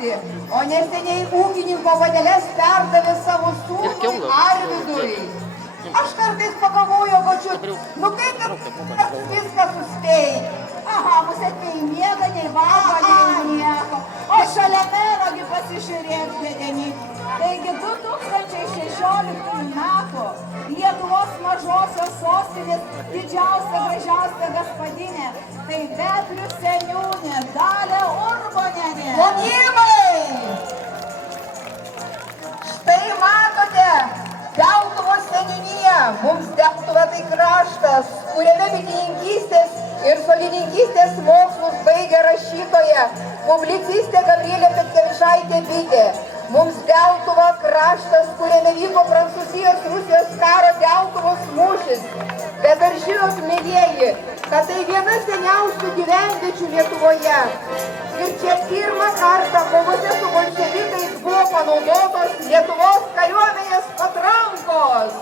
O neseniai ūkininko vadeles perdavė savo sūnui Arvidui. Aš kartais pagalvoju, gočiu, nu kaip ir viską suspėjai. Aha, mus atėjai miega, nei valgo, nei nieko. O šalia merogi pasižiūrėk, dėdenį. Taigi 2016 metų Lietuvos mažosios sostinės didžiausia, gražiausia gaspadinė, tai Veprių seniūnė Dalia Urbonienė. Jaunimai! Štai matote, Deltuvos seniūnija. Mums Deltuva tai kraštas, kuriame bitininkystės ir sodininkystės mokslus baigė rašytoja, publicistė Gabrielė Petkevičaitė Bitė. Mums Deltuva kraštas, kuriame vyko Prancūzijos-Rusijos karo Deltuvos mūšis. Bet ar žinot, mėlieji, kad tai viena seniausių gyvenviečių Lietuvoje. Ir čia pirmą kartą kovose su bolševikais buvo panaudotos Lietuvos kariuomenės patrankos.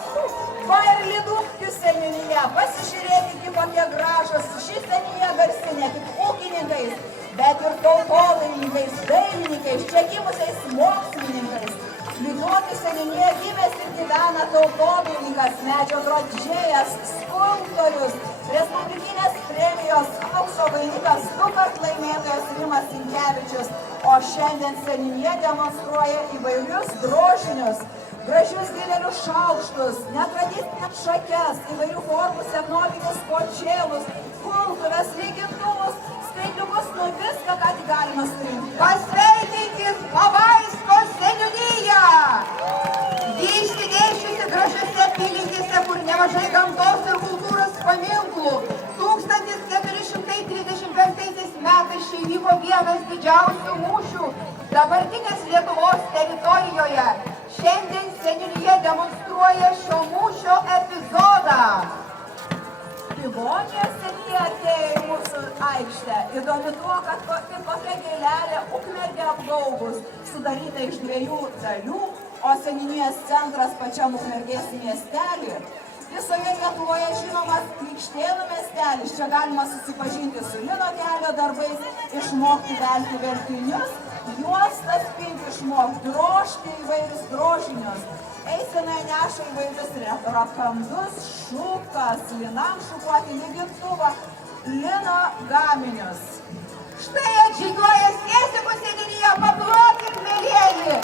Va ir Lidūkų seniūnija, pasižiūrėkite, kokie gražus. Ši seniūnija garsi ne tik ūkininkais, bet ir tautodailininkais, dailininkais, čia gimusiais mokslininkais. Lidūkų seniūnija gimęs ir gyvena tautodailininkas, medžio drožėjas, skulptorius, Respublikinės premijos aukso vainikas, 2-kart laimėtojas Rimas Sinkevičius, o šiandien seniūnija demonstruoja įvairius drožinius, gražius didelius šaukštus, netradicinės šakes, įvairių formų senovinius kočėlus, kultuvės, lygintuvus, skaitliukus, nu viską, ką tik galima surinkti. Pasveikinkit Pabaiskos seniūniją! Ji išsidėsčiusi gražiose apylinkėse, kur nemažai gamtos ir kultūros paminklų. 1435 metais čia įvyko vienas didžiausių mūšių dabartinės Lietuvos teritorijoje. Šiandien seniūnija demonstruoja šio mūšio epizodą. Livonija seniūnija atėjo į mūsų aikštę. Įdomi tuo, kad kokia gėlelė Ukmergę apgaugus, sudaryta iš 2 dalių, o seniūnijos centras pačiam Ukmergės miestelį. Visoje Lietuvoje žinomas Krikštėnų miestelis. Čia galima susipažinti su lino kelio darbais, išmokti velti vertinius, juostas pinti, išmokti drožti įvairius drožinius. Eisenoje neša įvairius rakandus, šukas, linam šukuoti, lygintuvą, lino gaminius. Štai atžygiuoja Siesikų seniūnija, paplokit, mėlieji,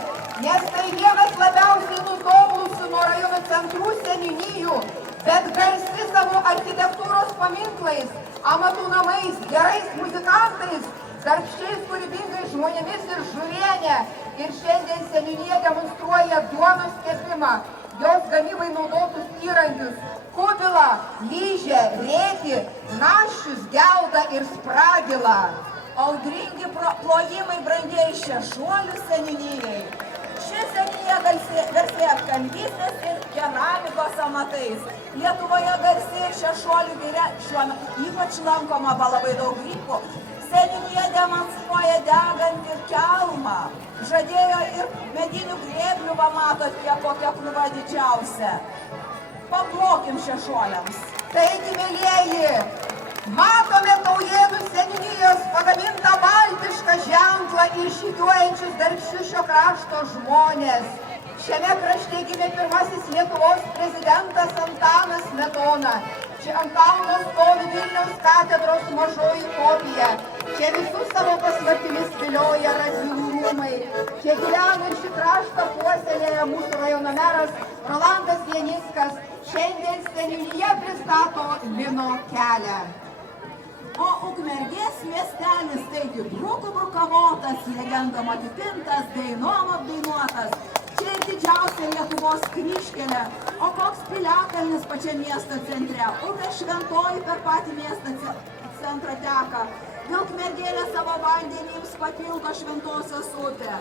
nes tai vienas labiausiai nutolusių nuo rajono centrų seniūnijų, bet garsi savo architektūros paminklais, amatų namais, gerais muzikantais, darbščiais kūrybingais žmonėmis ir žuvienė. Ir šiandien seniūnija demonstruoja duonos kepimą, jos gamybai naudotus įrankius, kubilą, lyžę, rėtį, naščius, geldą ir spragilą. Audringi plojimai brangieji Šešuolių seniūnijai. Ši seniūnija garsėja kalvystės ir keramikos amatais. Lietuvoje garsėja Šešuolių giria, šiuo metu ypač lankoma labai daug grybų. Seniūnija demonstruoja degantį kelmą. Žadėjo ir medinių grėblių, va matot, kokia krūva didžiausia. Paplokim Šešuoliams. Taigi, mėlieji, matome Taujėnų seniūnijos pagamintą baltišką ženklą ir žygiuojančius darbščius šio krašto žmonės. Šiame krašte gimė pirmasis Lietuvos prezidentas Antanas Smetona. Čia ant kalno stovi Vilniaus katedros mažoji kopija. Čia visus savo paslaptimis vilioja Radvilų rūmai. Čia gyvena ir šį kraštą puoselėja mūsų rajono meras Rolandas Janickas. Šiandien seniūnija pristato lino kelią. O Ukmergės miestelis, taigi brukų brukavotas, legendom apipintas, dainom apdainuotas. Čia ir didžiausia Lietuvos kryžkelė, o koks piliakalnis pačia miesto centre. Upė Šventoji per patį miestą centrą teka. Vilkmergėlė savo vandenims papildo Šventosios upę.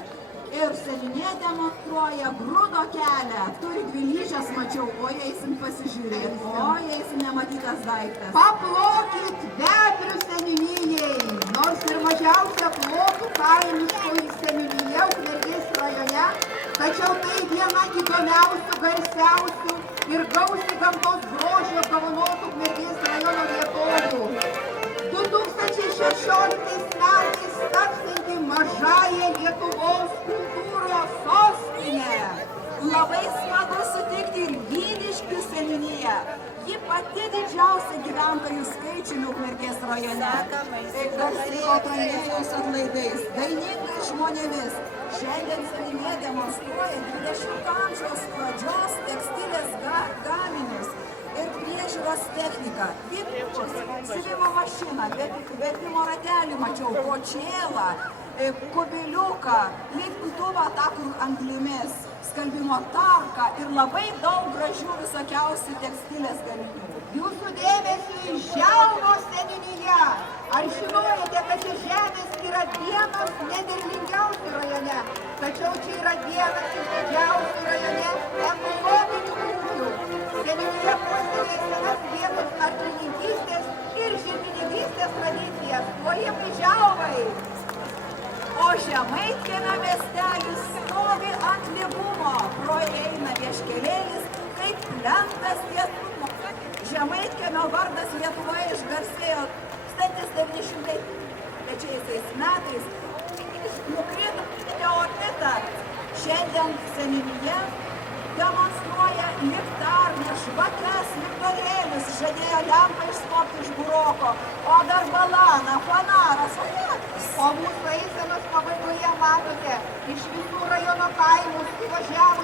Ir seniūnija demonstruoja grūdo kelią. Turi 2 lyžes, mačiau, o eisim pasižiūrėti. O eisim nematytas daiktas. Paplokit Veprių seniūnijai. Nors ir mažiausia plotų kaimiškoji seniūnija Ukmergės rajone, tačiau tai viena įdomiausių, garsiausių ir gausiai gamtos grožio apdovanotų Ukmergės rajono vietovių. 2016 metais tapsianti mažąją Lietuvos Ji pati didžiausia gyventojų skaičiumi Ukmergės rajone. Garsėjo tramvėjaus atlaidais, dainingais žmonėmis. Šiandien seniūnija demonstruoja 20 amžiaus pradžios tekstilės gaminius ir priežiūros techniką. Vipkus, siuvimo mašiną, vertimo ratelį mačiau, kočėlą, kubiliuką, liptuvą takur anglimis, skalbimo tarką ir labai daug gražių visokiausių tekstilės gaminių. Jūsų dėmesiui Želvos seniūnija. Ar žinojate, kad iš žemės yra vienas nederlingiausių rajone, tačiau čia yra vienas iš didžiausių rajone ekologinių ūkių. Seniūnija puoselėja senas vietos arklininkystės ir žirginivystės tradicijas, tolimi Želvai. O Žemaitkiemio miestelis stovi ant lygumo, pro eina vieškelėlis, kaip plentas lietumo. Žemaitkiemio vardas Lietuvoje išgarsėjo 1903 metais. Nukrito meteoritą. Šiandien seniūnija demonstruoja liktarnes, žvakes, liktorėlius, žadėjo lempą išskopti iš buroko, o dar balaną, fanaras, O mūsų eisenos pabaigoje matote iš visų rajono kaimų suvažiavo